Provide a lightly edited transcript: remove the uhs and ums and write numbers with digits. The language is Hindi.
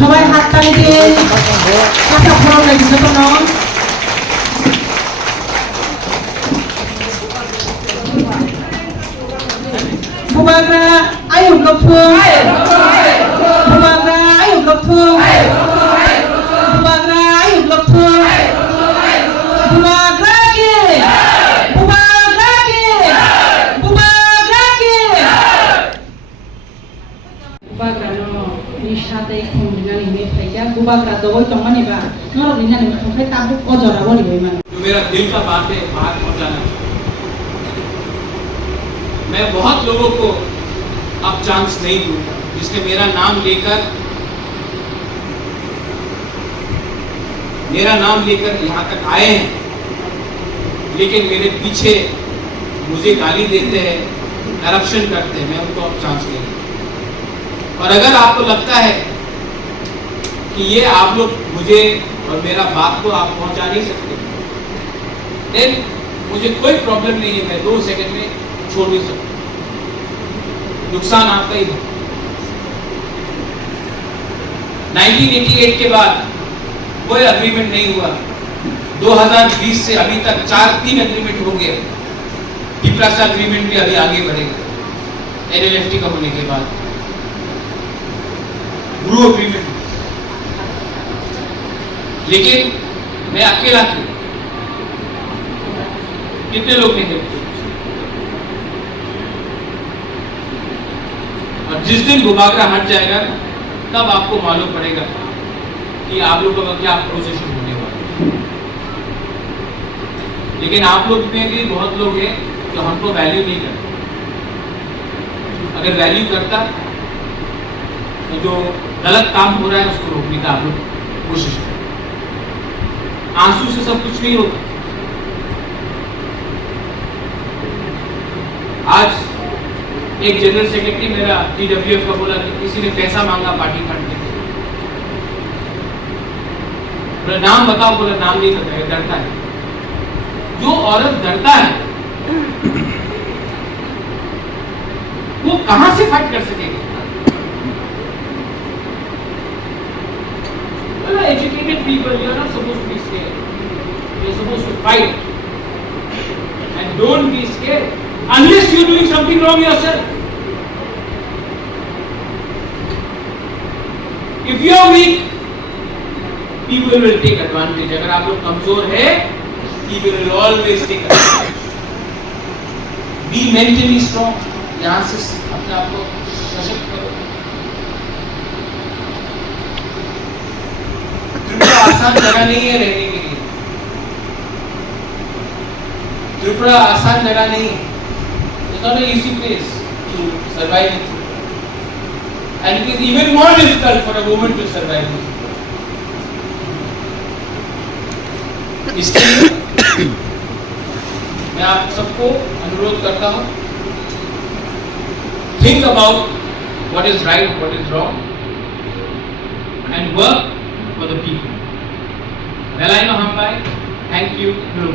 সবাই হাত তালি দিয়ে কথা ফোন লাগছে তো না Bubagra ayub lokthung Bubagra ayub lokthung Bubagra ayub lokthung Bubagra ke Bubagra ke Bubagra ke Bubagra no ni sate khondina ni me thaiya Bubagra do boi tongmani ba noro dina ni thai ta bu ojora boli boi man जो मेरा दिल का बात है बाहर पहुंचाना मैं बहुत लोगों को अब चांस नहीं दूंगा जिसने मेरा नाम लेकर यहाँ तक आए हैं लेकिन मेरे पीछे मुझे गाली देते हैं करप्शन करते हैं मैं उनको अब चांस नहीं दूंगा और अगर आपको लगता है कि ये आप लोग मुझे और मेरा बात को आप पहुंचा नहीं सकते देन मुझे कोई प्रॉब्लम नहीं है मैं 2 सेकंड में छोड़ भी सकता नुकसान आपका ही है 1988 के बाद कोई अग्रीमेंट नहीं हुआ 2020 से अभी तक 3 अग्रीमेंट हो गए डिप्लासा अग्रीमेंट भी अभी आगे बढ़ेगा NLFT का होने के बाद ग्रू अग्रीमेंट लेकिन मैं अकेला था कितने लोग नहीं हेल्प और जिस दिन बुबागरा हट जाएगा तब आपको मालूम पड़ेगा कि आप लोगों का क्या पोजीशन होने वाला है लेकिन आप लोग में भी बहुत लोग हैं जो हमको वैल्यू नहीं करते अगर वैल्यू करता तो जो गलत काम हो रहा है उसको रोकने का आप लोग कोशिश करें आंसू से सब कुछ नहीं होता आज एक जनरल सेक्रेटरी मेरा TWF का बोला कि किसी ने पैसा मांगा पार्टी फंड के लिए बोला नाम बताओ बोला नाम नहीं बताया डरता है जो औरत डरता है वो कहां से फाइट कर सकेगी educated people you are not supposed to be scared you are supposed to fight and don't be scared unless you are doing something wrong yourself. If you are weak, people will take advantage. अगर आप लोग कमजोर है, people will always take advantage. Be mentally strong. यहाँ से अपने आप को सशक्त करो. त्रिपुरा आसान जगह नहीं है रहने के लिए. त्रिपुरा आसान जगह नहीं है. It's not an easy place to survive in. And it is even more difficult for a woman to survive in. इसके लिए मैं आप सबको अनुरोध करता हूँ think about what is right, what is wrong and work for the people. Velaino Hambai, thank you, Guru.